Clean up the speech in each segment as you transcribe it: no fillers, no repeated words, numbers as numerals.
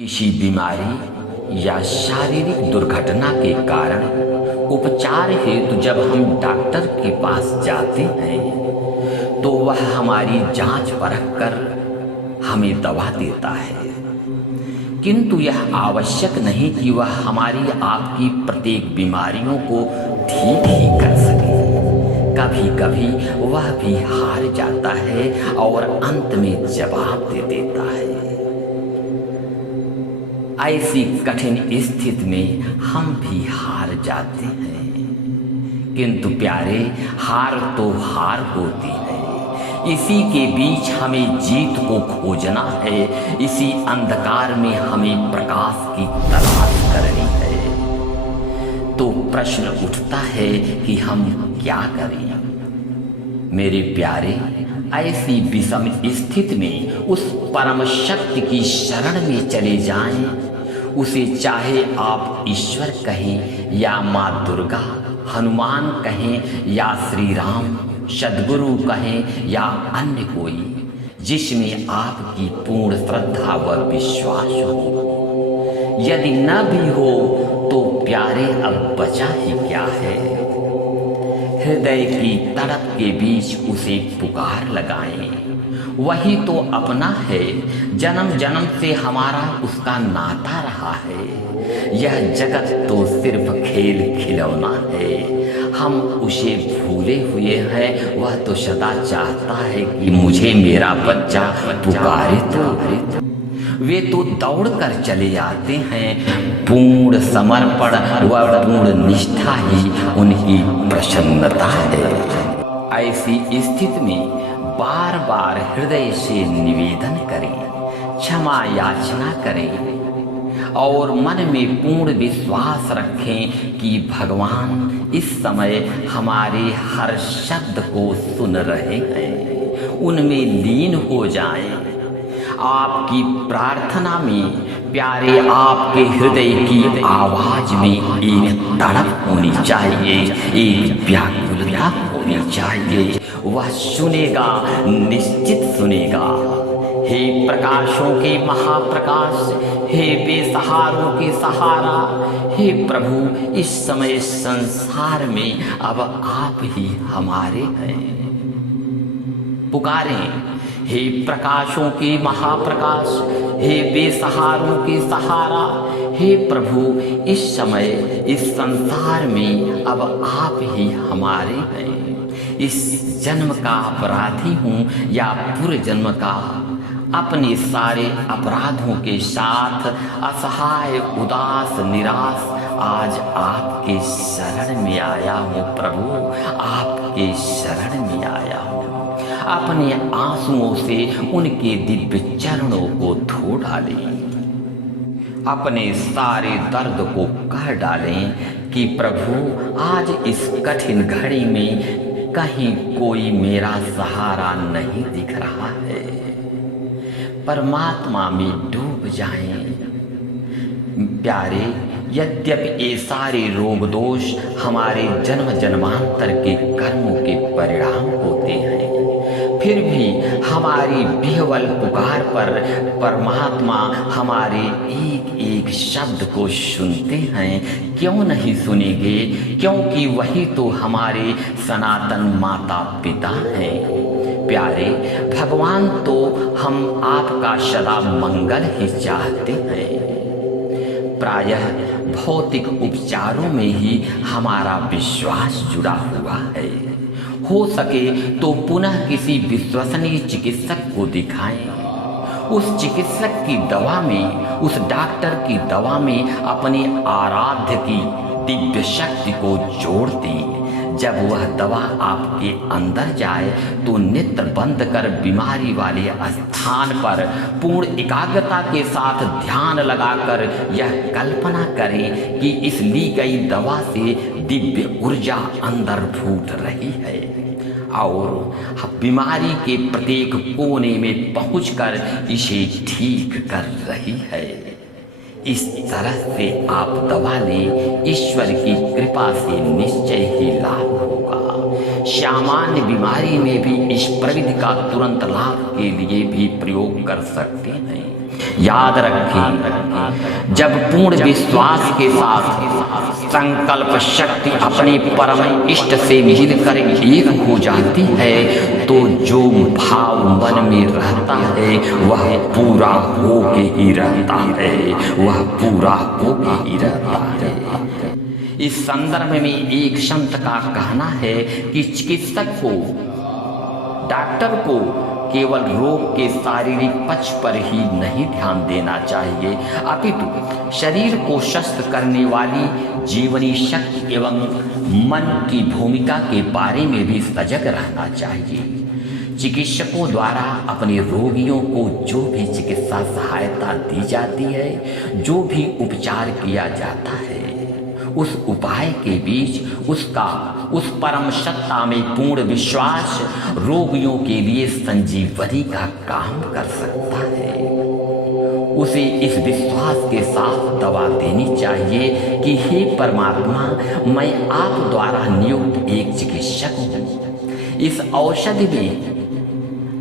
किसी बीमारी या शारीरिक दुर्घटना के कारण उपचार हेतु जब हम डॉक्टर के पास जाते हैं तो वह हमारी जांच परख कर हमें दवा देता है, किंतु यह आवश्यक नहीं कि वह हमारी आपकी प्रत्येक बीमारियों को ठीक ही कर सके। कभी कभी वह भी हार जाता है और अंत में जवाब दे देता है। ऐसी कठिन स्थिति में हम भी हार जाते हैं, किंतु प्यारे हार तो हार होती है। इसी के बीच हमें जीत को खोजना है, इसी अंधकार में हमें प्रकाश की तलाश करनी है। तो प्रश्न उठता है कि हम क्या करें। मेरे प्यारे, ऐसी विषम स्थिति में उस परम शक्ति की शरण में चले जाएं। उसे चाहे आप ईश्वर कहें या माँ दुर्गा, हनुमान कहें या श्री राम, सद्गुरु कहें या अन्य कोई, जिसमें आपकी पूर्ण श्रद्धा व विश्वास हो। यदि न भी हो तो प्यारे अब बचा ही क्या है। हृदय की तड़प के बीच उसे पुकार लगाएं। वही तो अपना है, जन्म जन्म से हमारा उसका नाता रहा है। यह जगत तो सिर्फ खेल खिलौना है, हम उसे भूले हुए हैं। वह तो सदा चाहता है कि मुझे मेरा बच्चा पुकारे तो वे तो दौड़ कर चले आते हैं। पूर्ण समर्पण व पूर्ण निष्ठा ही उनकी प्रसन्नता है। ऐसी स्थिति में बार बार हृदय से निवेदन करें, क्षमा याचना करें और मन में पूर्ण विश्वास रखें कि भगवान इस समय हमारे हर शब्द को सुन रहे हैं। उनमें लीन हो जाएं। आपकी प्रार्थना में प्यारे आपके हृदय की आवाज में एक तड़प होनी चाहिए, एक व्याकुलता होनी चाहिए। वह सुनेगा, निश्चित सुनेगा। हे प्रकाशों के महाप्रकाश, हे बेसहारों के सहारा, हे प्रभु, इस समय संसार में अब आप ही हमारे हैं। पुकारें, हे प्रकाशों के महाप्रकाश, हे बेसहारों के सहारा, हे प्रभु, इस समय इस संसार में अब आप ही हमारे हैं। इस जन्म का अपराधी हूँ या पूर्व जन्म का, अपने सारे अपराधों के साथ असहाय, उदास, निराश आज आपके शरण में आया हूँ। प्रभु, आपके शरण में आया हूँ। अपने आंसुओं से उनके दिव्य चरणों को धो डालें। अपने सारे दर्द को कह डालें कि प्रभु, आज इस कठिन घड़ी में कहीं कोई मेरा सहारा नहीं दिख रहा है। परमात्मा में डूब जाएं। प्यारे, यद्यपि ये सारे रोग दोष हमारे जन्म जन्मांतर के कर्मों के परिणाम होते हैं, फिर भी हमारी विह्वल पुकार पर परमात्मा हमारे एक एक शब्द को सुनते हैं। क्यों नहीं सुनेंगे? क्योंकि वही तो हमारे सनातन माता पिता हैं। प्यारे, भगवान तो हम आपका सदा मंगल ही चाहते हैं। प्रायः भौतिक उपचारों में ही हमारा विश्वास जुड़ा हुआ है। हो सके तो पुनः किसी विश्वसनीय चिकित्सक को दिखाएं। उस चिकित्सक की दवा में, उस डॉक्टर की दवा में अपने आराध्य की दिव्य शक्ति को जोड़ दें। जब वह दवा आपके अंदर जाए तो नेत्र बंद कर बीमारी वाले स्थान पर पूर्ण एकाग्रता के साथ ध्यान लगाकर यह कल्पना करें कि इस ली गई दवा से दिव्य ऊर्जा अंदर फूट रही है और बीमारी के प्रत्येक कोने में पहुंचकर इसे ठीक कर रही है। इस तरह से आप दवा लें, ईश्वर की कृपा से निश्चय ही लाभ होगा। सामान्य बीमारी में भी इस प्रविधि का तुरंत लाभ के लिए भी प्रयोग कर सकते हैं। याद रखें, जब पूर्ण विश्वास के साथ संकल्प शक्ति अपने परम इष्ट से मिलकर एक हो जाती है तो जो भाव मन में रहता है वह पूरा हो के ही रहता है, वह पूरा हो के ही रहता है। इस संदर्भ में एक संत का कहना है कि चिकित्सक को, डॉक्टर को केवल रोग के शारीरिक पक्ष पर ही नहीं ध्यान देना चाहिए, अपितु शरीर को स्वस्थ करने वाली जीवनी शक्ति एवं मन की भूमिका के बारे में भी सजग रहना चाहिए। चिकित्सकों द्वारा अपने रोगियों को जो भी चिकित्सा सहायता दी जाती है, जो भी उपचार किया जाता है, उस उपाय के बीच उस परम सत्ता में पूर्ण विश्वास रोगियों के लिए संजीवनी का काम कर सकता है। उसे इस विश्वास के साथ दवा देनी चाहिए कि हे परमात्मा, मैं आप द्वारा नियुक्त एक चिकित्सक हूँ, इस औषधि में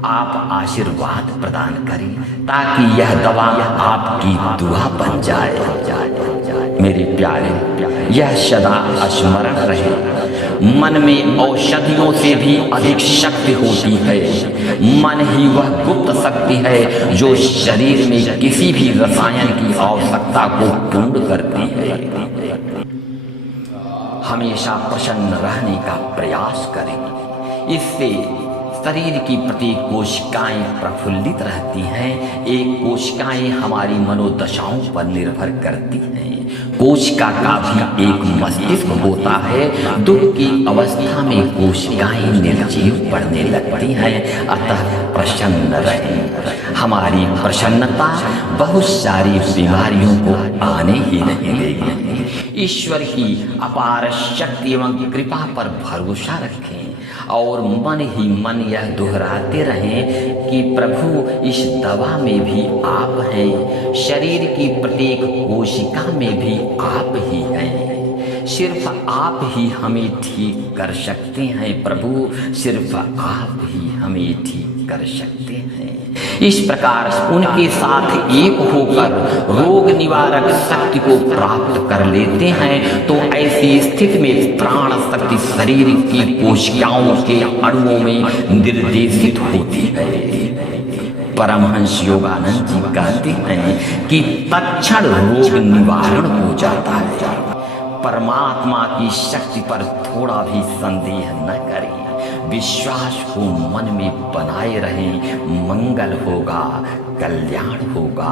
आप आशीर्वाद प्रदान करें ताकि यह दवा आपकी दुआ बन जाए। मेरे प्यारे, यह सदा स्मरण रहे, मन में औषधियों से भी अधिक शक्ति होती है। मन ही वह गुप्त शक्ति है जो शरीर में किसी भी रसायन की आवश्यकता को पूर्ण करती है। हमेशा प्रसन्न रहने का प्रयास करें, इससे शरीर की प्रत्येक कोशिकाएं प्रफुल्लित रहती हैं। एक कोशिकाएं हमारी मनोदशाओं पर निर्भर करती हैं। कोशिका का भी एक मस्तिष्क होता है। दुख की अवस्था में कोशिकाएं निर्जीव पड़ने लगती हैं। अतः प्रसन्न रहें। हमारी प्रसन्नता बहुत सारी बीमारियों को आने ही नहीं देगी। ईश्वर की अपार शक्ति एवं कृपा पर भरोसा रखें और मन ही मन यह दोहराते रहें कि प्रभु, इस दवा में भी आप हैं, शरीर की प्रत्येक कोशिका में भी आप ही हैं। सिर्फ आप ही हमें ठीक कर सकते हैं प्रभु, सिर्फ आप ही हमें ठीक कर सकते हैं। इस प्रकार उनके साथ एक होकर रोग निवारक शक्ति को प्राप्त कर लेते हैं तो ऐसी स्थिति में प्राण शक्ति शरीर की कोशिकाओं के अणुओं में निर्देशित होती है। परमहंस योगानंद जी कहते हैं कि तत्क्षण रोग निवारण हो जाता है। परमात्मा की शक्ति पर थोड़ा भी संदेह न करें, विश्वास को मन में बनाए रहें। मंगल होगा, कल्याण होगा,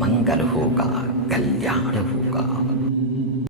मंगल होगा, कल्याण।